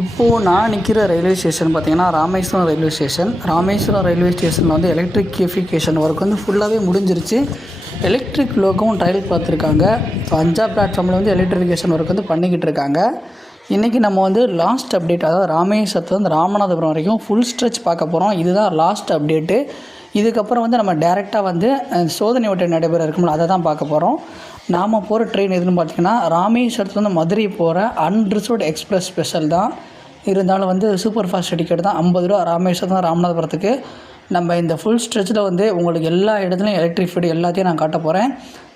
இப்போது நான் நிற்கிற ரயில்வே ஸ்டேஷன் பார்த்தீங்கன்னா Rameswaram railway station. Rameswaram railway ஸ்டேஷனில் வந்து எலக்ட்ரிக்கிஃபிகேஷன் ஒர்க் வந்து ஃபுல்லாகவே முடிஞ்சிருச்சு. எலக்ட்ரிக் லோக்கமும் ட்ரையல் பார்த்துருக்காங்க. ஸோ அஞ்சா பிளாட்ஃபார்மில் வந்து எலக்ட்ரிஃபிகேஷன் ஒர்க் வந்து பண்ணிக்கிட்டு இருக்காங்க. இன்றைக்கி நம்ம வந்து லாஸ்ட் அப்டேட் அதாவது ராமேஸ்வரத்துலேருந்து ராமநாதபுரம் வரைக்கும் ஃபுல் ஸ்ட்ரெச் பார்க்க போகிறோம் இதுதான் லாஸ்ட் அப்டேட்டு இதுக்கப்புறம் வந்து நம்ம டேரெக்டாக வந்து சோதனை ஓட்டை நடைபெற இருக்கும்ல அதை தான் பார்க்க போகிறோம் நாம் போகிற ட்ரெயின் எதுன்னு பார்த்தீங்கன்னா ராமேஸ்வரத்துலேருந்து மதுரை போகிற அன்ரிசர்வ்ட் எக்ஸ்பிரஸ் ஸ்பெஷல் தான். இருந்தாலும் வந்து சூப்பர் ஃபாஸ்ட் டிக்கெட் தான். ஐம்பது ரூபா ராமேஸ்வரம் ராமநாதபுரத்துக்கு. நம்ம இந்த ஃபுல் ஸ்ட்ரெச்சில் வந்து உங்களுக்கு எல்லா இடத்துலையும் எலக்ட்ரிக் ஃபீடு எல்லாத்தையும் நான் காட்ட போகிறேன்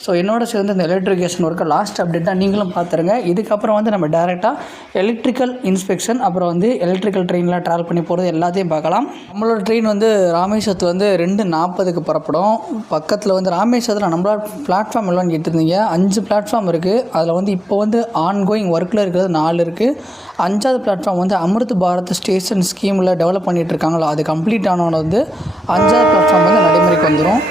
ஸோ என்னோட சேர்ந்து இந்த எலக்ட்ரிகேஷன் ஒர்க்கை லாஸ்ட் அப்டேட் தான் நீங்களும் பார்த்துருங்க இதுக்கப்புறம் வந்து நம்ம டேரெக்டாக எலக்ட்ரிக்கல் இன்ஸ்பெக்ஷன் அப்புறம் வந்து எலக்ட்ரிக்கல் ட்ரெயினில் ட்ராவல் பண்ணி போகிறது எல்லாத்தையும் பார்க்கலாம். நம்மளோட ட்ரெயின் வந்து ராமேஸ்வரத்து வந்து ரெண்டு நாற்பதுக்கு புறப்படும். பக்கத்தில் வந்து ராமேஸ்வரத்தில் நம்மளோட பிளாட்ஃபார்ம் எல்லாம் கேட்டிருந்தீங்க. அஞ்சு பிளாட்ஃபார்ம் இருக்குது அதில் வந்து இப்போ வந்து ஆன்கோயிங் ஒர்க்கில் இருக்கிறது நாலு இருக்குது அஞ்சாவது பிளாட்ஃபார்ம் வந்து அமிர்த் பாரத் ஸ்டேஷன் ஸ்கீமில் டெவலப் பண்ணிகிட்டு இருக்காங்களோ? அது கம்ப்ளீட் ஆனவன வந்து அஞ்சாவது பிளாட்ஃபார்ம் வந்து நடைமுறைக்கு வந்துடும்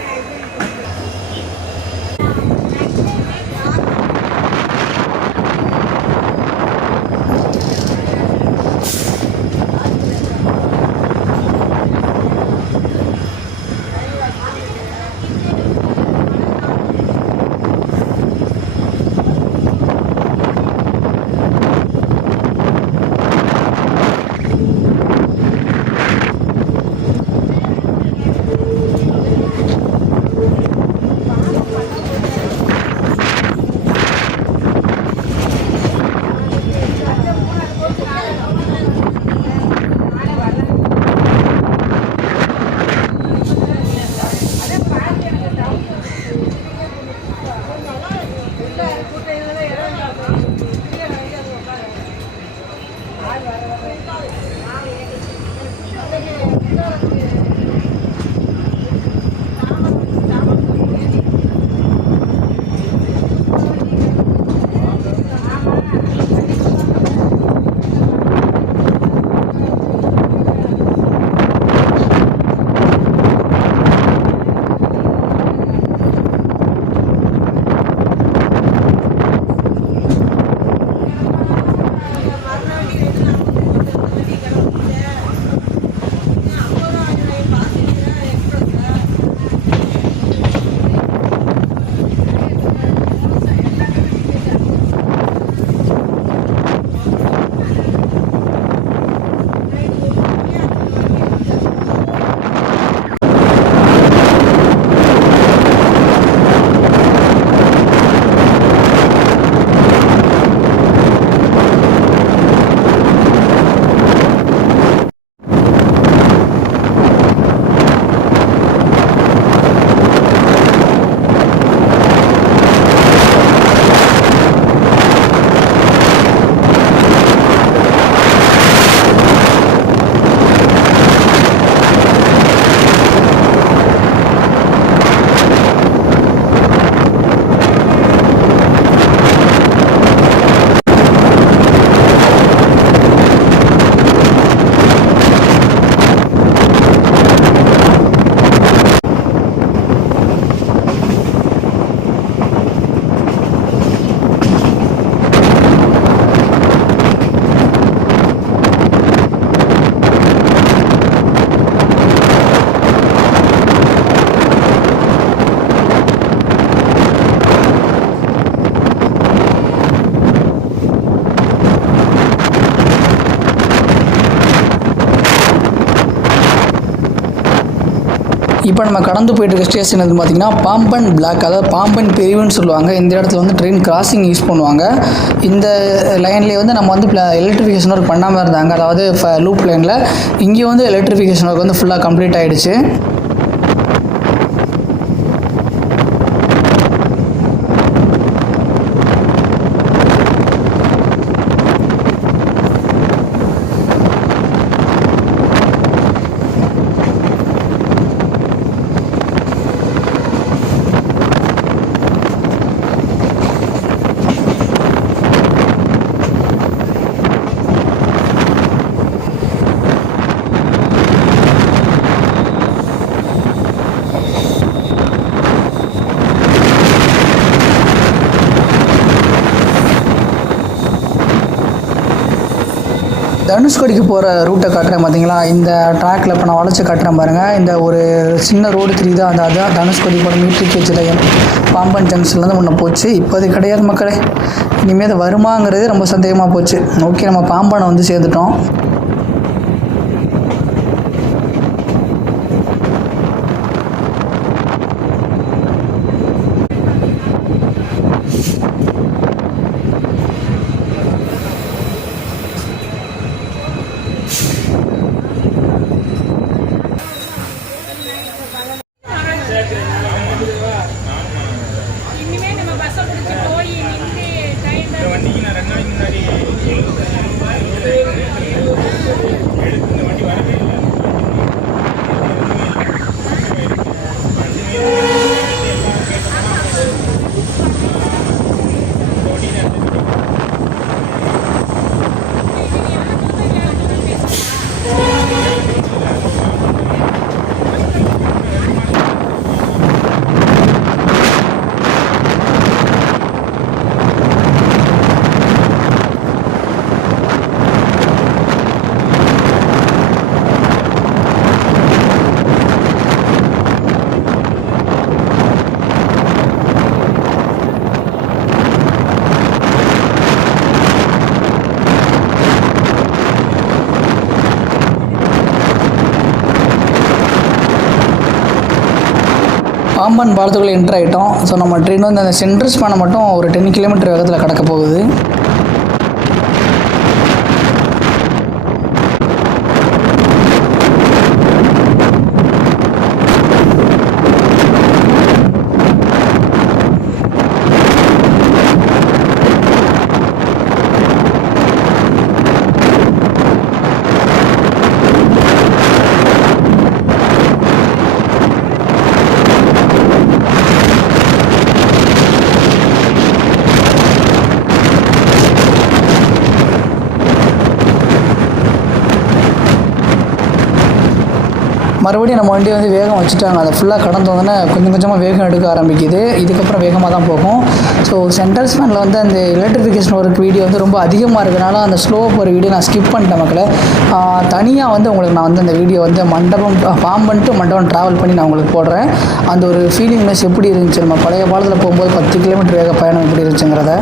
இப்போ நம்ம கடந்து போயிட்டு இருக்க ஸ்டேஷன் எது பார்த்தீங்கன்னா பாம்பன் பிளாக் அதாவது பாம்பன் பிரிவுன்னு சொல்லுவாங்க. இந்த இடத்துல வந்து ட்ரெயின் கிராசிங் யூஸ் பண்ணுவாங்க. இந்த லைன்லேயே வந்து நம்ம வந்து எலக்ட்ரிஃபிகேஷன் ஒர்க் பண்ணாமல் இருந்தாங்க. அதாவது லூப் லைனில் இங்கே வந்து எலக்ட்ரிஃபிகேஷன் ஒர்க் வந்து ஃபுல்லாக கம்ப்ளீட் ஆகிடுச்சு தனுஷ்கோடிக்கு போகிற ரூட்டை காட்டுறேன் பார்த்தீங்களா இந்த ட்ராக்கில் இப்போ நான் வளைச்சு காட்டுறேன் பாருங்கள் இந்த ஒரு சின்ன ரோடு தெரியுது அந்த அதான் தனுஷ்கோடி போகிற மீட்ரிக் கேஜ் லைன் பாம்பன் ஜங்ஷன்லேருந்து ஒன்று போச்சு. இப்போ அது கிடையாது மக்களே. இனிமேல் அது வருமாங்கிறது ரொம்ப சந்தேகமாக போச்சு. ஓகே நம்ம பாம்பனை வந்து சேர்ந்துட்டோம். பாம்பன் பாலத்துக்குள்ளே என்ட்ரு ஆகிட்டோம் ஸோ நம்ம ட்ரெயின் வந்து அந்த சென்ட்ரல் ஸ்பானை மட்டும் ஒரு டென் கிலோமீட்டர் வேகத்தில் கடக்க போகுது. மறுபடியும் நம்ம வண்டி வந்து வேகம் வச்சுட்டாங்க. அதை ஃபுல்லாக கடந்து வந்தோன்னே கொஞ்சம் கொஞ்சமாக வேகம் எடுக்க ஆரம்பிக்குது. இதுக்கப்புறம் வேகமாக தான் போகும். ஸோ சென்ட்ரல் ஸ்பேனில் வந்து அந்த எலக்ட்ரிஃபிகேஷன் ஒர்க் வீடியோ வந்து ரொம்ப அதிகமாக இருக்கிறனால அந்த ஸ்லோ போகிற வீடியோ நான் ஸ்கிப் பண்ணிட்டேன் மக்களை. தனியாக வந்து உங்களுக்கு நான் வந்து அந்த வீடியோ வந்து மண்டபம் பாம்பன் டு மண்டபம் ட்ராவல் பண்ணி நான் உங்களுக்கு போடுறேன். அந்த ஒரு ஃபீலிங்னஸ் எப்படி இருந்துச்சு? நம்ம பழைய பாலத்தில் போகும்போது பத்து கிலோமீட்டர் வேக பயணம் எப்படி இருந்துச்சுங்கிறத.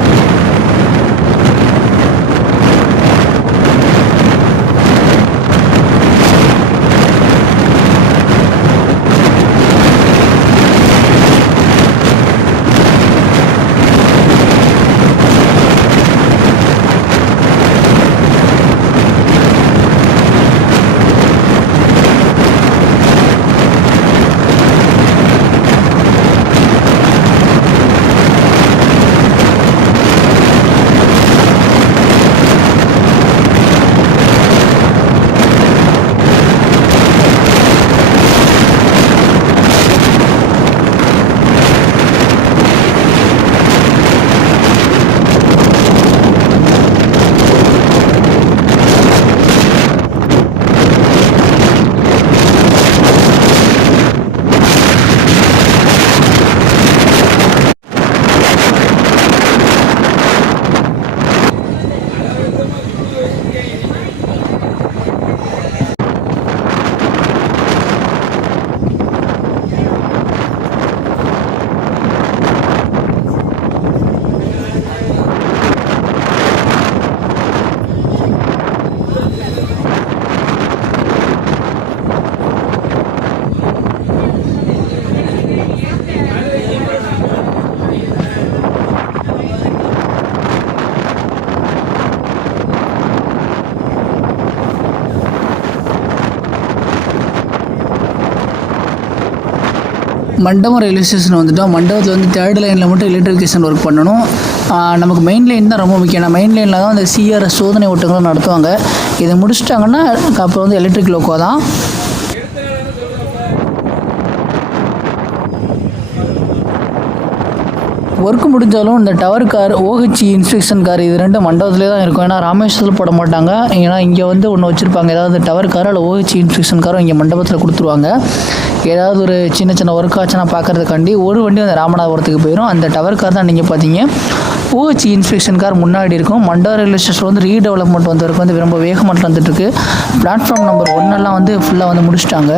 மண்டபம் ரயில்வே ஸ்டேஷன் வந்துட்டோம். மண்டபத்தில் வந்து தேர்ட் லைனில் மட்டும் எலக்ட்ரிஃபிகேஷன் ஒர்க் பண்ணணும். நமக்கு மெயின் லைன் தான் ரொம்ப முக்கியம். மெயின் லைனில் தான் அந்த சிஆர்எஸ் சோதனை ஓட்டங்களும் நடத்துவாங்க. இதை முடிச்சிட்டாங்கன்னா அப்புறம் வந்து எலக்ட்ரிக் லோக்கோ தான். ஒர்க் முடிஞ்சாலும் இந்த tower car O H C inspection car இது ரெண்டும் மண்டபத்திலே தான் இருக்கும். ஏன்னா ராமேஸ்வரத்தில் போட மாட்டாங்க. ஏன்னா இங்கே வந்து ஒன்று வச்சுருப்பாங்க. ஏதாவது டவர் காரோ இல்லை ஓஹெச்சி இன்ஸ்பெக்ஷன் காரோ இங்கே மண்டபத்தில் கொடுத்துருவாங்க. ஏதாவது ஒரு சின்ன சின்ன ஒர்க் ஆச்சுன்னா பார்க்கறதுக்காண்டி ஒரு வண்டி அந்த ராமநாதபுரத்துக்கு போயிடும் அந்த டவர் கார் தான் நீங்கள் பார்த்தீங்க ஓஹெச்சி இன்ஸ்பெக்ஷன் கார் முன்னாடி இருக்கும். மண்டா ரயில்வே ஸ்டேஷன் வந்து ரீடெவலப்மெண்ட் வந்தவருக்கு வந்து ரொம்ப வேகமாக வந்துட்டுருக்கு பிளாட்ஃபார்ம் நம்பர் ஒன்னெல்லாம் வந்து ஃபுல்லாக வந்து முடிச்சிட்டாங்க.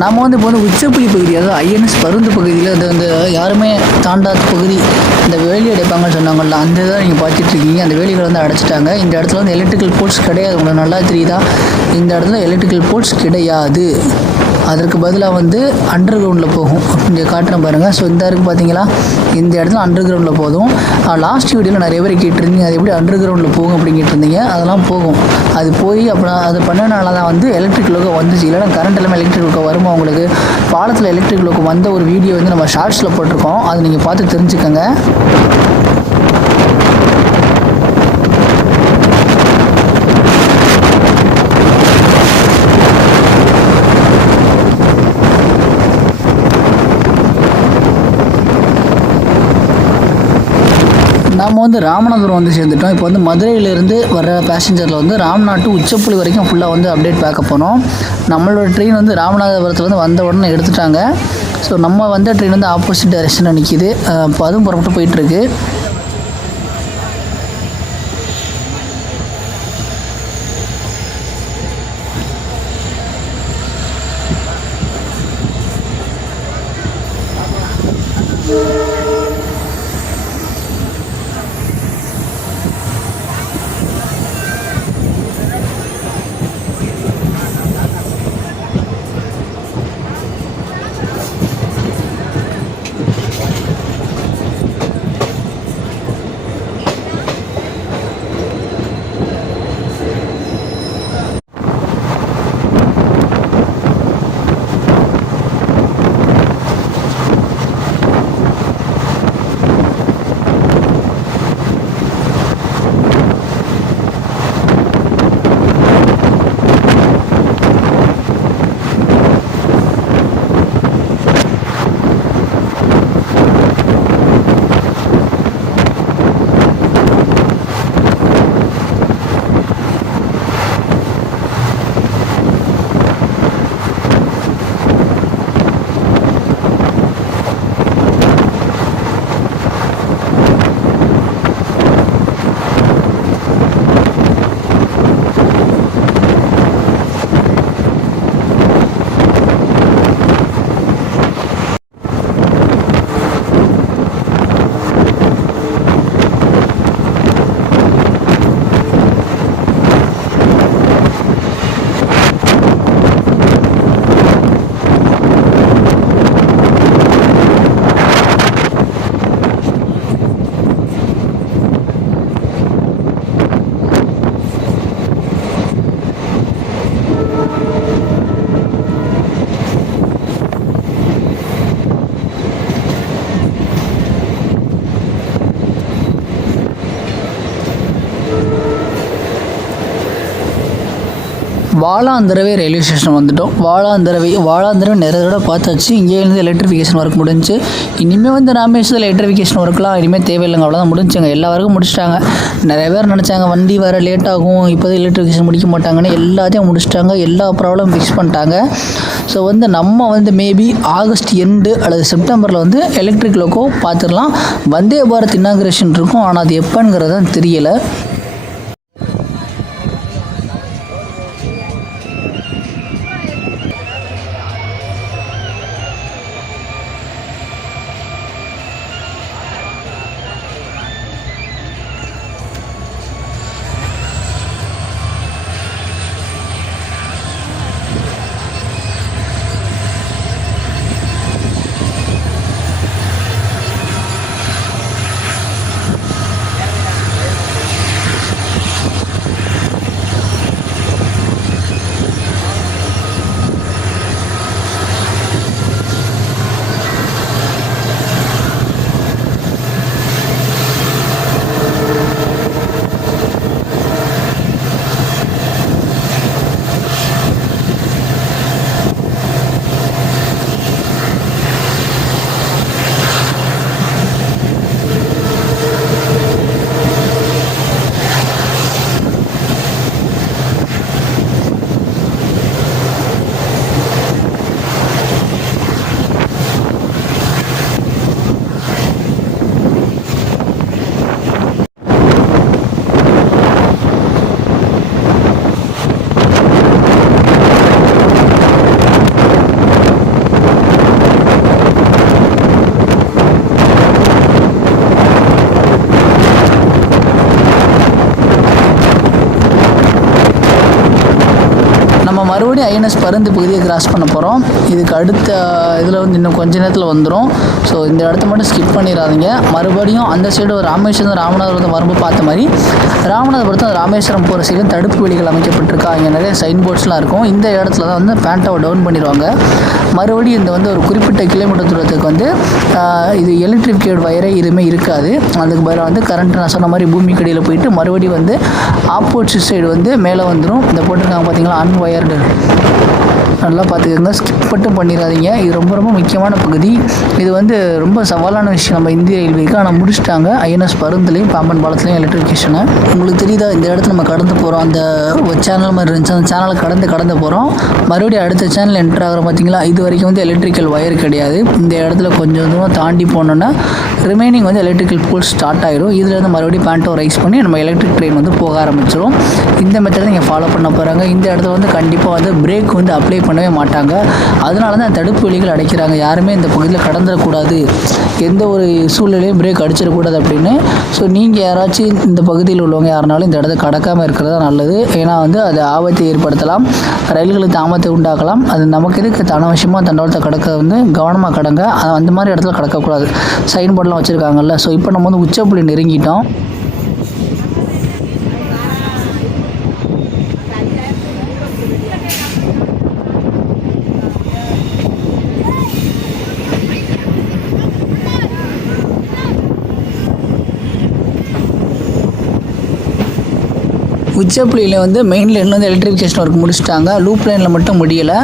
நாம் வந்து இப்போ வந்து உச்சப்புலி பகுதி அதாவது ஐஎன்எஸ் பருந்து பகுதியில் அது வந்து யாருமே தாண்டாத பகுதி இந்த வேலி அடைப்பாங்கன்னு சொன்னாங்கல்ல அந்த இதை நீங்கள் பார்த்துட்டு இருக்கீங்க. அந்த வேலிகளை வந்து அடைச்சிட்டாங்க. இந்த இடத்துல வந்து எலக்ட்ரிக்கல் போல்ஸ் கிடையாது. உங்களுக்கு நல்லா தெரியுதா? இந்த இடத்துல எலக்ட்ரிக்கல் போல்ஸ் கிடையாது. அதற்கு பதிலாக வந்து அண்டர் கிரவுண்டில் போகும். இங்கே காட்டுறேன் பாருங்கள் ஸோ இந்த இருக்குது பார்த்தீங்களா இந்த இடத்துல அண்டர் கிரவுண்டில் போதும் லாஸ்ட் வீடியோவில் நிறைய பேர் கேட்டிருந்தீங்க. அது எப்படி அண்டர் கிரவுண்டில் போகும் அப்படின்னு கேட்டிருந்தீங்க. அதெல்லாம் போகும். அது போய் அப்புறம் அது பண்ணனால தான் வந்து எலக்ட்ரிக் லோக்கோ வந்துச்சு. இல்லைனா கரண்ட் எல்லாமே எலக்ட்ரிக் லோக்கோ வருமா உங்களுக்கு? பாலத்தில் எலக்ட்ரிக் லோக்கோ வந்த ஒரு வீடியோ வந்து நம்ம ஷார்ட்ஸில் போட்டிருக்கோம். அதை நீங்கள் பார்த்து தெரிஞ்சுக்கோங்க. நாம் வந்து ராமநாதபுரம் வந்து சேர்ந்துட்டோம். இப்போ வந்து மதுரையிலேருந்து வர பேசஞ்சரில் வந்து ராம்நாட்டு உச்சப்புலி வரைக்கும் ஃபுல்லாக வந்து அப்டேட் பார்க்க போனோம் நம்மளோட ட்ரெயின் வந்து ராமநாதபுரத்தில் வந்து வந்த உடனே எடுத்துட்டாங்க. ஸோ நம்ம வந்த ட்ரெயின் வந்து ஆப்போசிட் டைரெக்ஷனில் நிற்கிது இப்போ அதுவும் புறப்பட்டு போயிட்டுருக்கு வாழாந்தரவை ரயில்வே ஸ்டேஷன் வந்துட்டோம். வாழாந்தரவை வாழாந்திரவை நிறைய தடவை பார்த்தாச்சு. இங்கேருந்து எலக்ட்ரிஃபிகேஷன் ஒர்க் முடிஞ்சு. இனிமேல் வந்து ராமேஸ்வரத்தில் எலக்ட்ரிஃபிகேஷன் ஒர்க்லாம் இனிமேல் தேவையில்லைங்க. அவ்வளோதான் முடிஞ்சுங்க. எல்லா வரைக்கும் முடிச்சிட்டாங்க. நிறைய பேர் நினச்சாங்க வண்டி வர லேட் ஆகும். இப்போதான் எலக்ட்ரிஃபிகேஷன் முடிக்க மாட்டாங்கன்னு எல்லாத்தையும் முடிச்சிட்டாங்க. எல்லா ப்ராப்ளமும் ஃபிக்ஸ் பண்ணிட்டாங்க. ஸோ வந்து நம்ம வந்து மேபி ஆகஸ்ட் எண்டு அல்லது செப்டம்பரில் வந்து எலக்ட்ரிக் லோக்கோ பார்த்துடலாம். வந்தே பாரத் இன்னாகிரேஷன் இருக்கும். ஆனால் அது எப்போங்கிறது தெரியலை. நம்ம மறுபடியும் ஐஎன்எஸ் பருந்து பகுதியை கிராஸ் பண்ண போகிறோம் இதுக்கு அடுத்த இதில் வந்து இன்னும் கொஞ்ச நேரத்தில் வந்துடும் ஸோ இந்த இடத்த மட்டும் ஸ்கிப் பண்ணிடாதீங்க மறுபடியும் அந்த சைடு ராமேஸ்வரம் ராமநாதபுரத்தை வரும்போது பார்த்த மாதிரி ராமநாதபுரத்தை ராமேஸ்வரம் போகிற சைடு தடுப்பு வேலிகள் அமைக்கப்பட்டிருக்கா. இங்கே நிறைய சைன் போர்ட்ஸ்லாம் இருக்கும். இந்த இடத்துல தான் வந்து பேண்டாவை டவுன் பண்ணிடுவாங்க. மறுபடியும் இந்த வந்து ஒரு குறிப்பிட்ட கிலோமீட்டர் தூரத்துக்கு வந்து இது எலக்ட்ரிஃபிகேட் வயரே எதுவுமே இருக்காது. அதுக்கு பதிலாக வந்து கரண்ட் நான் சொன்ன மாதிரி பூமி கடியில் போயிட்டு மறுபடியும் வந்து ஆப்போசிட் சைடு வந்து மேலே வந்துடும் இந்த போட்டிருக்காங்க பார்த்தீங்களா 对 நல்லா பார்த்துக்கோங்க. ஸ்கிப் மட்டும் பண்ணிடாதீங்க. இது ரொம்ப ரொம்ப முக்கியமான பகுதி. இது வந்து ரொம்ப சவாலான விஷயம் நம்ம இந்திய ரயில்வேக்கு. ஆனால் முடிச்சிட்டாங்க. ஐஎன்எஸ் பருந்துலையும் பாம்பன் பாலத்துலையும் எலக்ட்ரிஃபிகேஷனை உங்களுக்கு தெரியுதா இந்த இடத்துல நம்ம கடந்து போகிறோம் அந்த சேனல் மாதிரி இருந்துச்சு. அந்த சேனலை கடந்து கடந்து போகிறோம் மறுபடியும் அடுத்த சேனல் என்ட்ரு ஆகிற பார்த்தீங்களா இது வரைக்கும் வந்து எலக்ட்ரிக்கல் ஒயர் கிடையாது. இந்த இடத்துல கொஞ்சம் தூரம் தாண்டி போனோன்னா ரிமைனிங் வந்து எலக்ட்ரிக்கல் போல் ஸ்டார்ட் ஆகிடும் இதுலேருந்து மறுபடியும் பேண்ட்டோ ரைஸ் பண்ணி நம்ம எலக்ட்ரிக் ட்ரெயின் வந்து போக ஆரம்பிச்சிடும் இந்த மெத்தடை நீங்கள் ஃபாலோ பண்ண போகிறாங்க இந்த இடத்துல வந்து கண்டிப்பாக வந்து பிரேக் வந்து அப்ளை பண்ணி பண்ணவே மாட்டாங்க. அதனால தான் தடுப்பு வழிகள் அடைக்கிறாங்க. யாருமே இந்த பகுதியில் கடந்துடக்கூடாது. எந்த ஒரு சூழ்நிலையும் பிரேக் அடிச்சிடக்கூடாது அப்படின்னு. ஸோ நீங்கள் யாராச்சும் இந்த பகுதியில் உள்ளவங்க யாருனாலும் இந்த இடத்த கடக்காமல் இருக்கிறது தான் நல்லது. ஏன்னா வந்து அது ஆபத்தை ஏற்படுத்தலாம். ரயில்களுக்கு தாமத்தை உண்டாக்கலாம். அது நமக்கு எதுக்கு? அனாவசியமாக தண்டவாளத்தை கடக்க வந்து கவனமாக கடங்க. அது அந்த மாதிரி இடத்துல கடக்கக்கூடாது. சைன் போர்டெலாம் வச்சுருக்காங்கல்ல. ஸோ இப்போ நம்ம வந்து உச்சப்புள்ளி நெருங்கிட்டோம். உச்சப்புள்ளியில் வந்து மெயின் லைனில் வந்து எலக்ட்ரிஃபிகேஷன் ஒர்க் முடிச்சிட்டாங்க. லூப் லைனில் மட்டும் முடியலை.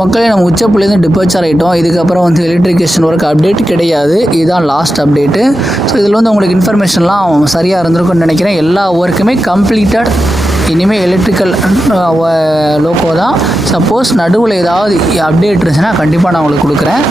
மக்களே நம்ம உச்சப்புலேருந்து டிபார்ச்சர் ஆகிட்டோம் இதுக்கப்புறம் வந்து எலக்ட்ரிகேஷன் ஒர்க் அப்டேட் கிடையாது. இதுதான் லாஸ்ட் அப்டேட்டு ஸோ இதில் வந்து உங்களுக்கு இன்ஃபர்மேஷன்லாம் சரியாக இருந்திருக்கும்னு நினைக்கிறேன். எல்லா ஒர்க்குமே கம்ப்ளீட்டட் இனிமேல் எலக்ட்ரிக்கல் லோக்கோ தான். சப்போஸ் நடுவில் ஏதாவது அப்டேட் இருந்துச்சுன்னா கண்டிப்பாக நான் உங்களுக்கு கொடுக்குறேன்.